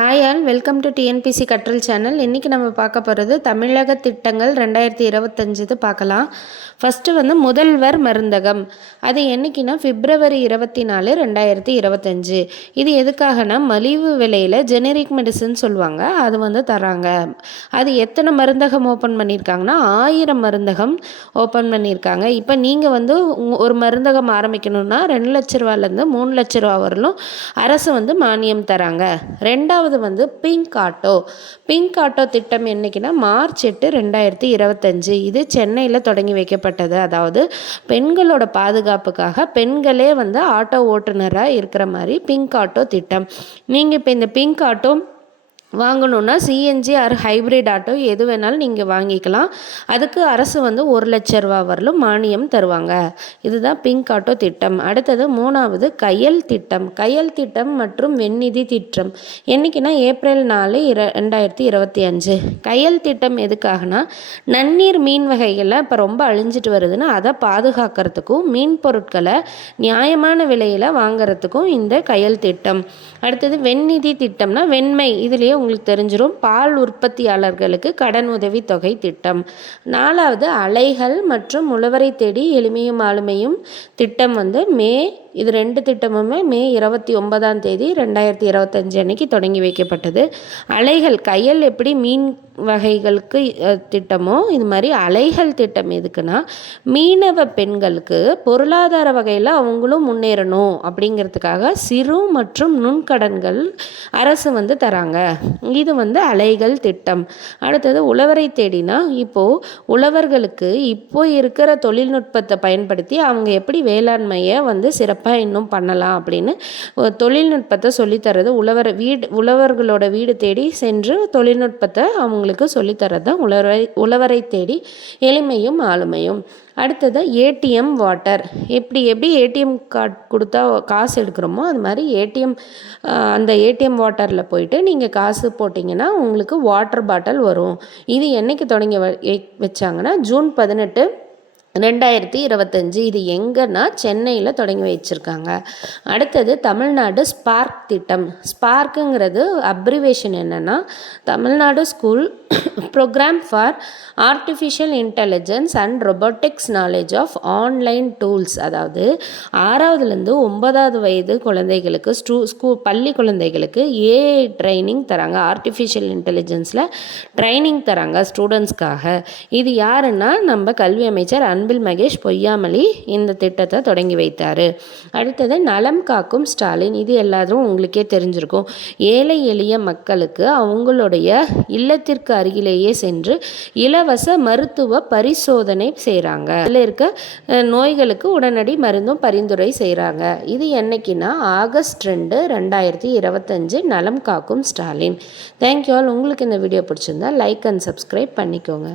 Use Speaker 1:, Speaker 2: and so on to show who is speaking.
Speaker 1: Hi all welcome to TNPSC கற்றல் channel இன்றைக்கி நம்ம பார்க்க போகிறது தமிழக திட்டங்கள் ரெண்டாயிரத்தி இருபத்தஞ்சு பார்க்கலாம். ஃபஸ்ட்டு வந்து முதல்வர் மருந்தகம். அது என்றைக்கினா பிப்ரவரி இருபத்தி நாலு ரெண்டாயிரத்தி இருபத்தஞ்சு. இது எதுக்காகனா மலிவு விலையில் ஜெனரிக் மெடிசன் சொல்லுவாங்க அது வந்து தராங்க. அது எத்தனை மருந்தகம் ஓப்பன் பண்ணியிருக்காங்கன்னா ஆயிரம் மருந்தகம் ஓப்பன் பண்ணியிருக்காங்க. இப்போ நீங்கள் வந்து ஒரு மருந்தகம் ஆரம்பிக்கணுன்னா ரெண்டு லட்ச ரூபாலேருந்து மூணு லட்ச ரூபா வரலும் அரசு வந்து மானியம் தராங்க. ரெண்டாவது ரெண்டாவது வந்து பிங்க் ஆட்டோ பிங்க் ஆட்டோ திட்டம் என்றைக்குன்னா மார்ச் எட்டு ரெண்டாயிரத்தி இருபத்தஞ்சு. இது சென்னையில் தொடங்கி வைக்கப்பட்டது. அதாவது பெண்களோட பாதுகாப்புக்காக பெண்களே வந்து ஆட்டோ ஓட்டுநராக இருக்கிற மாதிரி பிங்க் ஆட்டோ திட்டம். நீங்கள் இப்போ இந்த பிங்க் ஆட்டோ வாங்கணுன்னா சிஎன்ஜி ஆர் ஹைப்ரிட் ஆட்டோ எது வேணாலும் நீங்கள் வாங்கிக்கலாம். அதுக்கு அரசு வந்து ஒரு லட்ச ரூபா வரலும் மானியம் தருவாங்க. இதுதான் பிங்க் ஆட்டோ திட்டம். அடுத்தது மூணாவது கையல் திட்டம். கையல் திட்டம் மற்றும் வெண்ணிதி திட்டம். என்றைக்குன்னா ஏப்ரல் நாலு இர ரெண்டாயிரத்தி இருபத்தி அஞ்சு. கையல் திட்டம் எதுக்காகனா நன்னீர் மீன் வகைகள்லாம் இப்போ ரொம்ப அழிஞ்சிட்டு வருதுன்னா அதை பாதுகாக்கிறதுக்கும் மீன் பொருட்களை நியாயமான விலையில் வாங்குறதுக்கும் இந்த கையல் திட்டம். அடுத்தது வெண்ணிதி திட்டம்னா வெண்மை. இதுலேயே உங்களுக்கு தெரிஞ்சிடும் பால் உற்பத்தியாளர்களுக்கு கடன் உதவி தொகை திட்டம். நாலாவது அலைகள் மற்றும் உழவரை தேடி எளிமையும் ஆளுமையும் திட்டம் வந்து மே இது ரெண்டு திட்டமுமே மே இருபத்தி ஒன்பதாம் தேதி ரெண்டாயிரத்தி இருபத்தஞ்சு அன்னைக்கு தொடங்கி வைக்கப்பட்டது. அலைகள் கையல் எப்படி மீன் வகைகளுக்கு திட்டமோ இது மாதிரி அலைகள் திட்டம் எதுக்குன்னா மீனவ பெண்களுக்கு பொருளாதார வகையில் அவங்களும் முன்னேறணும் அப்படிங்கிறதுக்காக சிறு மற்றும் நுண்கடன்கள் அரசு வந்து தராங்க. இது வந்து அலைகள் திட்டம். அடுத்தது உழவரை தேடினா இப்போது உழவர்களுக்கு இப்போ இருக்கிற தொழில்நுட்பத்தை பயன்படுத்தி அவங்க எப்படி வேளாண்மையை வந்து சிறப்பு சிறப்பாக இன்னும் பண்ணலாம் அப்படின்னு தொழில்நுட்பத்தை சொல்லித்தரது உழவர் வீடு உழவர்களோட வீடு தேடி சென்று தொழில்நுட்பத்தை அவங்களுக்கு சொல்லித்தரது தான் உழவரை உழவரை தேடி எளிமையும் ஆளுமையும். அடுத்தது ஏடிஎம் வாட்டர். எப்படி எப்படி ஏடிஎம் கார்டு கொடுத்தா காசு எடுக்கிறோமோ அது மாதிரி ஏடிஎம் அந்த ஏடிஎம் வாட்டரில் போயிட்டு நீங்கள் காசு போட்டிங்கன்னா உங்களுக்கு வாட்டர் பாட்டில் வரும். இது என்றைக்கு தொடங்கி வச்சாங்கன்னா ஜூன் பதினெட்டு ரெண்டாயிரத்தி இருபத்தஞ்சி. இது எங்கன்னா சென்னையில் தொடங்கி வச்சுருக்காங்க. அடுத்தது தமிழ்நாடு ஸ்பார்க் திட்டம். ஸ்பார்க்குங்கிறது அப்ரிவேஷன் என்னென்னா Tamil Nadu school program for artificial intelligence and robotics knowledge of online tools அதாவது ஆறாவதுலேருந்து ஒன்பதாவது வயது குழந்தைகளுக்கு ஸ்டூ ஸ்கூல் பள்ளி குழந்தைகளுக்கு ஏஐ ட்ரைனிங் தராங்க. ஆர்டிஃபிஷியல் இன்டெலிஜென்ஸில் ட்ரைனிங் தராங்க ஸ்டூடெண்ட்ஸ்க்காக இது யாருன்னா நம்ம கல்வி அமைச்சர் அன்பில் மகேஷ் பொய்யாமலி இந்த திட்டத்தை தொடங்கி வைத்தார். அடுத்தது நலம் காக்கும் ஸ்டாலின். இது எல்லாரும் உங்களுக்கே தெரிஞ்சிருக்கும். ஏழை எளிய மக்களுக்கு அவங்களுடைய இல்லத்திற்கு அருகிலேயே சென்று இலவச மருத்துவ பரிசோதனை செய்கிறாங்க அதில் இருக்க நோய்களுக்கு உடனடி மருந்தும் பரிந்துரை செய்கிறாங்க இது என்னைக்குன்னா ஆகஸ்ட் ரெண்டு ரெண்டாயிரத்தி இருபத்தஞ்சு நலம் காக்கும் ஸ்டாலின். தேங்க்யூ ஆல் உங்களுக்கு இந்த வீடியோ பிடிச்சிருந்தா லைக் அண்ட் சப்ஸ்கிரைப் பண்ணிக்கோங்க.